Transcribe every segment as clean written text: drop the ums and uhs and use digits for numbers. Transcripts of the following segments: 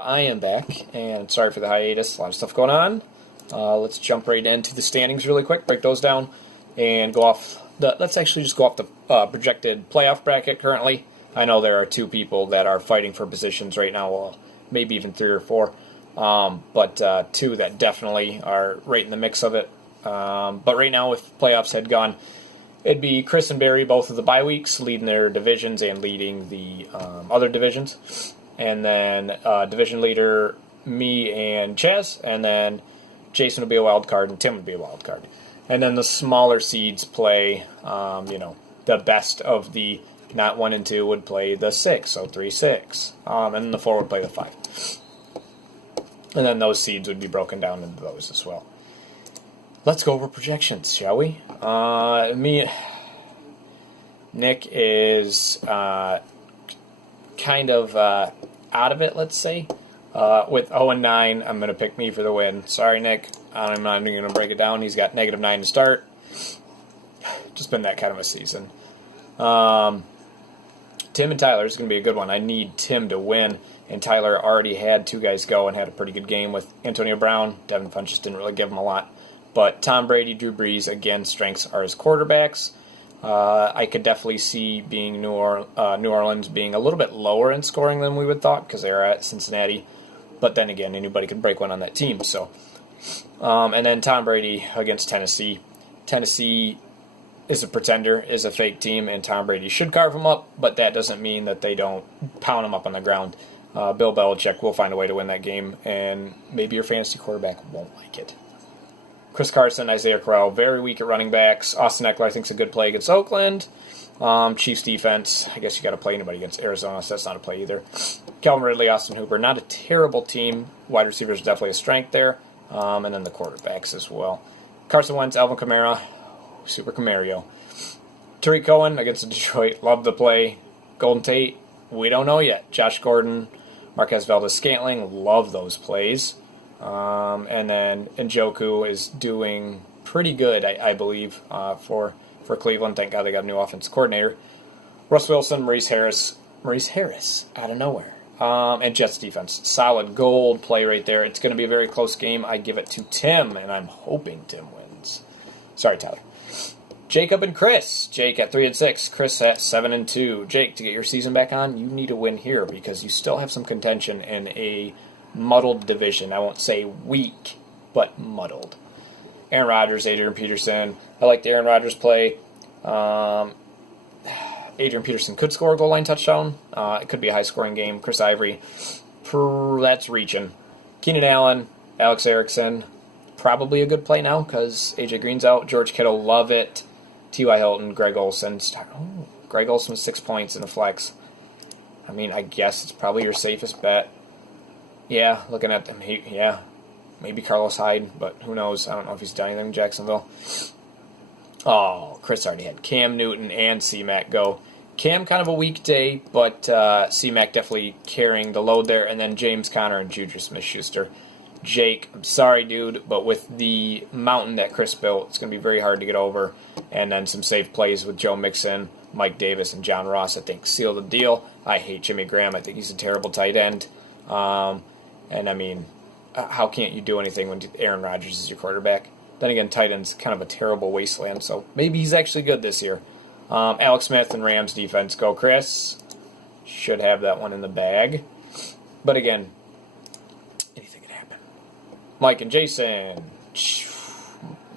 I am back, and sorry for the hiatus. A lot of stuff going on. Let's jump right into the standings really quick, break those down, and go off the. Let's actually just go off the projected playoff bracket currently. I know there are two people that are fighting for positions right now, well, maybe even three or four, but two that definitely are right in the mix of it. But right now, if playoffs had gone, it'd be Chris and Barry, both of the bye weeks, leading their divisions and leading the other divisions. And then division leader, me and Chaz, and then Jason would be a wild card, and Tim would be a wild card. And then the smaller seeds play, the best of the not 1 and 2 would play the 6, so 3-6. And then the 4 would play the 5. And then those seeds would be broken down into those as well. Let's go over projections, shall we? Nick is kind of out of it, let's say. With 0-9, I'm going to pick me for the win. Sorry, Nick. I'm not even going to break it down. He's got -9 to start. Just been that kind of a season. Tim and Tyler is going to be a good one. I need Tim to win. And Tyler already had two guys go and had a pretty good game with Antonio Brown. Devin Funch just didn't really give him a lot. But Tom Brady, Drew Brees, again, strengths are his quarterbacks. I could definitely see being New Orleans being a little bit lower in scoring than we would thought because they're at Cincinnati. But then again, anybody could break one on that team. So, and then Tom Brady against Tennessee. Tennessee is a pretender, is a fake team, and Tom Brady should carve them up. But that doesn't mean that they don't pound them up on the ground. Bill Belichick will find a way to win that game, and maybe your fantasy quarterback won't like it. Chris Carson, Isaiah Crowell, very weak at running backs. Austin Eckler, I think, is a good play against Oakland. Chiefs defense, I guess you got to play anybody against Arizona, so that's not a play either. Calvin Ridley, Austin Hooper, not a terrible team. Wide receivers definitely a strength there. And then the quarterbacks as well. Carson Wentz, Alvin Kamara, Super Camario. Tariq Cohen against Detroit, love the play. Golden Tate, we don't know yet. Josh Gordon, Marquez Valdes-Scantling, love those plays. And then Njoku is doing pretty good, I believe, for Cleveland. Thank God they got a new offensive coordinator. Russ Wilson, Maurice Harris, out of nowhere. And Jets defense. Solid gold play right there. It's going to be a very close game. I give it to Tim, and I'm hoping Tim wins. Sorry, Tyler. Jacob and Chris. Jake at 3-6. Chris at 7-2. Jake, to get your season back on, you need to win here because you still have some contention in a muddled division. I won't say weak, but muddled. Aaron Rodgers, Adrian Peterson. I like the Aaron Rodgers play. Adrian Peterson could score a goal line touchdown. It could be a high-scoring game. Chris Ivory, that's reaching. Keenan Allen, Alex Erickson, probably a good play now because A.J. Green's out. George Kittle, love it. T.Y. Hilton, Greg Olsen. Greg Olsen with 6 points in a flex. I mean, I guess it's probably your safest bet. Yeah, looking at them, maybe Carlos Hyde, but who knows? I don't know if he's done anything in Jacksonville. Oh, Chris already had Cam Newton and C-Mac go. Cam kind of a weak day, but C-Mac definitely carrying the load there, and then James Conner and Juju Smith-Schuster. Jake, I'm sorry, dude, but with the mountain that Chris built, it's going to be very hard to get over, and then some safe plays with Joe Mixon, Mike Davis, and John Ross, I think, seal the deal. I hate Jimmy Graham. I think he's a terrible tight end. And I mean, how can't you do anything when Aaron Rodgers is your quarterback? Then again, tight end's kind of a terrible wasteland, so maybe he's actually good this year. Alex Smith and Rams defense, go Chris. Should have that one in the bag. But again, anything can happen. Mike and Jason,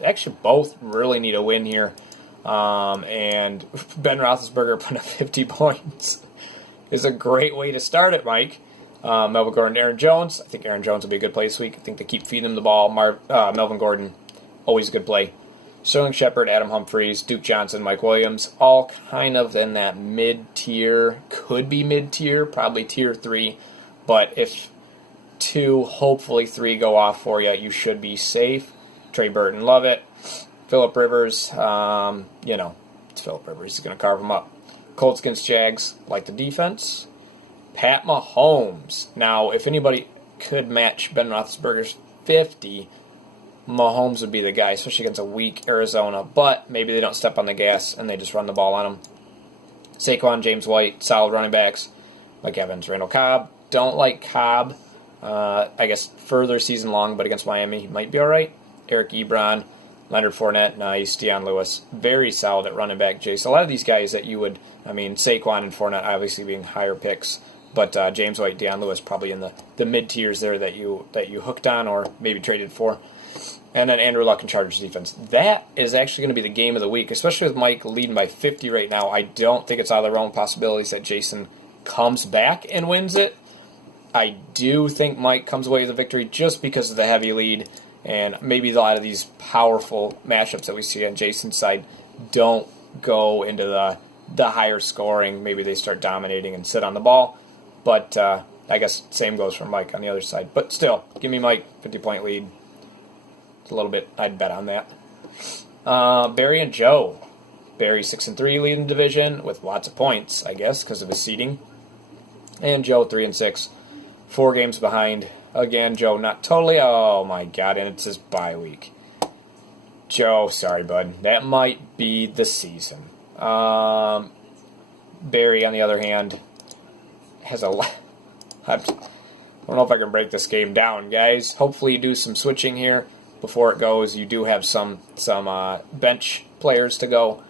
actually both really need a win here. And Ben Roethlisberger putting up 50 points is a great way to start it, Mike. Melvin Gordon, Aaron Jones. I think Aaron Jones will be a good play this week. I think they keep feeding him the ball. Melvin Gordon, always a good play. Sterling Shepard, Adam Humphries, Duke Johnson, Mike Williams, all kind of in that mid-tier. Could be mid-tier, probably tier 3. But if 2, hopefully 3 go off for you, you should be safe. Trey Burton, love it. Phillip Rivers, it's Phillip Rivers. He's going to carve him up. Colts against Jags, like the defense. Pat Mahomes. Now, if anybody could match Ben Roethlisberger's 50, Mahomes would be the guy, especially against a weak Arizona. But maybe they don't step on the gas and they just run the ball on him. Saquon, James White, solid running backs. Mike Evans, Randall Cobb. Don't like Cobb. I guess further season long, but against Miami, he might be all right. Eric Ebron, Leonard Fournette, nice. Deion Lewis, very solid at running back, Jace. A lot of these guys that you would, Saquon and Fournette obviously being higher picks, but James White, Deion Lewis probably in the mid tiers there that you hooked on or maybe traded for. And then Andrew Luck and Chargers defense. That is actually going to be the game of the week, especially with Mike leading by 50 right now. I don't think it's out of the realm of possibilities that Jason comes back and wins it. I do think Mike comes away with a victory just because of the heavy lead, and maybe a lot of these powerful matchups that we see on Jason's side don't go into the higher scoring. Maybe they start dominating and sit on the ball. But I guess same goes for Mike on the other side. But still, give me Mike, 50-point lead. A little bit, I'd bet on that. Barry and Joe. Barry 6-3 leading the division with lots of points, I guess, because of his seeding. And Joe 3-6, 4 games behind. Again, Joe not totally. Oh my God! And it's his bye week. Joe, sorry, bud. That might be the season. Barry, on the other hand, has a lot. I don't know if I can break this game down, guys. Hopefully, you do some switching here. Before it goes, you do have some bench players to go.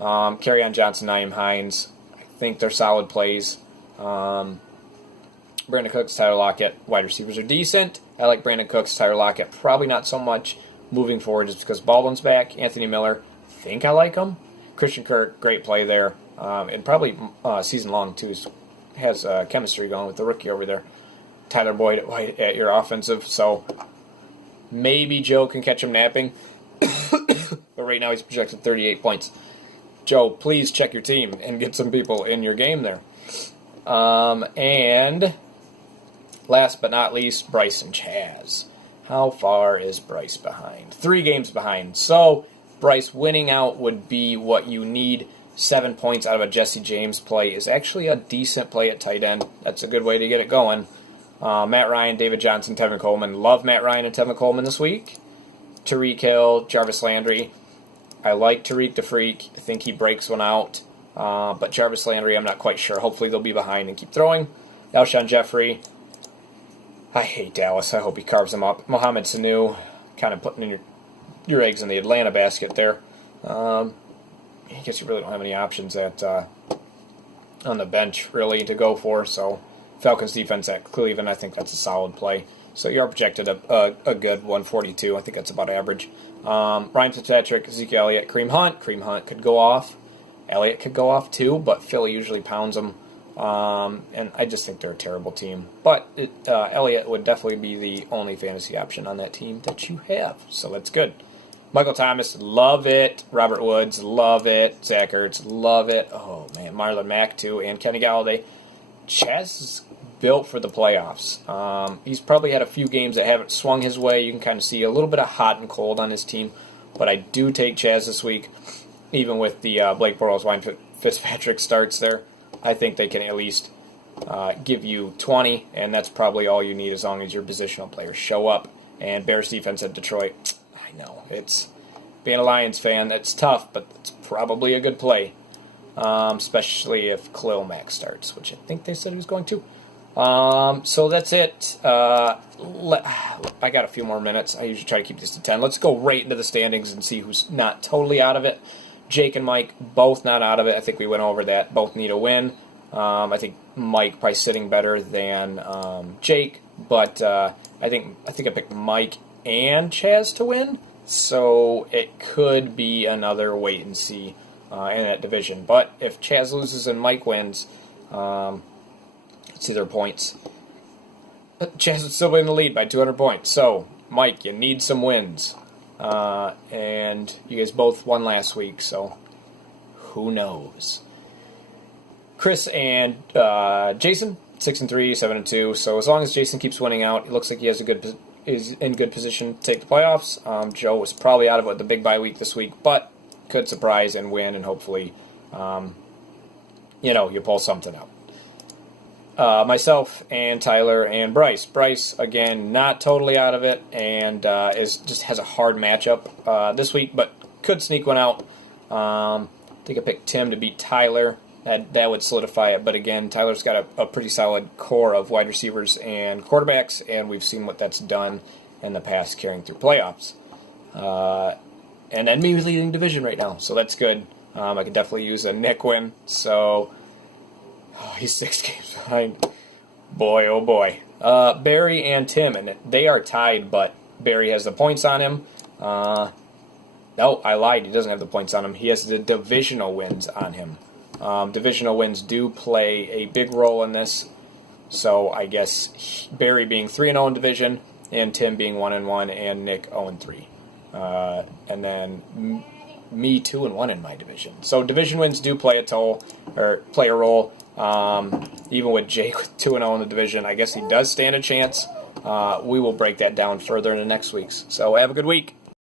Kerryon Johnson, Nyheim Hines. I think they're solid plays. Brandon Cooks, Tyler Lockett. Wide receivers are decent. I like Brandon Cooks, Tyler Lockett. Probably not so much moving forward just because Baldwin's back. Anthony Miller, I think I like him. Christian Kirk, great play there. And probably season long, too. Has chemistry going with the rookie over there. Tyler Boyd at your offensive. So maybe Joe can catch him napping. But right now he's projected 38 points. Joe, please check your team and get some people in your game there. And last but not least, Bryce and Chaz. How far is Bryce behind? 3 games behind. So Bryce winning out would be what you need. 7 points out of a Jesse James play is actually a decent play at tight end. That's a good way to get it going. Matt Ryan, David Johnson, Tevin Coleman. Love Matt Ryan and Tevin Coleman this week. Tariq Hill, Jarvis Landry. I like Tariq the Freak. I think he breaks one out. But Jarvis Landry, I'm not quite sure. Hopefully they'll be behind and keep throwing. Alshon Jeffrey. I hate Dallas. I hope he carves them up. Mohamed Sanu, kind of putting in your eggs in the Atlanta basket there. I guess you really don't have any options on the bench, really, to go for. So Falcons defense at Cleveland, I think that's a solid play. So you're projected a good 142. I think that's about average. Ryan Fitzpatrick, Ezekiel Elliott, Kareem Hunt. Kareem Hunt could go off. Elliott could go off too, but Philly usually pounds them. And I just think they're a terrible team. But Elliott would definitely be the only fantasy option on that team that you have. So that's good. Michael Thomas, love it. Robert Woods, love it. Zach Ertz, love it. Oh, man, Marlon Mack too, and Kenny Galladay. Chaz is built for the playoffs. He's probably had a few games that haven't swung his way. You can kind of see a little bit of hot and cold on his team. But I do take Chaz this week, even with the Blake Bortles, Ryan Fitzpatrick starts there. I think they can at least give you 20, and that's probably all you need as long as your positional players show up. And Bears defense at Detroit, I know, it's being a Lions fan, that's tough, but it's probably a good play, especially if Khalil Mack starts, which I think they said he was going to. So that's it. I got a few more minutes. I usually try to keep these to 10. Let's go right into the standings and see who's not totally out of it. Jake and Mike, both not out of it. I think we went over that. Both need a win. I think Mike probably sitting better than Jake, but I think I picked Mike and Chaz to win, so it could be another wait and see in that division. But if Chaz loses and Mike wins, let's see their points. Chaz would still be in the lead by 200 points. So, Mike, you need some wins. And you guys both won last week, so who knows? Chris and Jason, 6-3, 7-2. So as long as Jason keeps winning out, it looks like he has is in good position to take the playoffs. Joe was probably out of it with the big bye week this week, but could surprise and win, and hopefully, you pull something out. Myself and Tyler and Bryce. Bryce, again, not totally out of it, and just has a hard matchup this week, but could sneak one out. I think I picked Tim to beat Tyler. that would solidify it. But again, Tyler's got a pretty solid core of wide receivers and quarterbacks, and we've seen what that's done in the past carrying through playoffs. And then me leading division right now, so that's good. I could definitely use a Nick win. So he's 6 games behind. Boy, oh boy. Barry and Tim, and they are tied, but Barry has the points on him. No, I lied. He doesn't have the points on him. He has the divisional wins on him. Divisional wins do play a big role in this. So I guess Barry being 3-0 in division, and Tim being 1-1, and Nick 0-3. And then me 2-1 in my division. So division wins do play a role. Even with Jake with 2-0 in the division, I guess he does stand a chance. We will break that down further in the next weeks. So have a good week.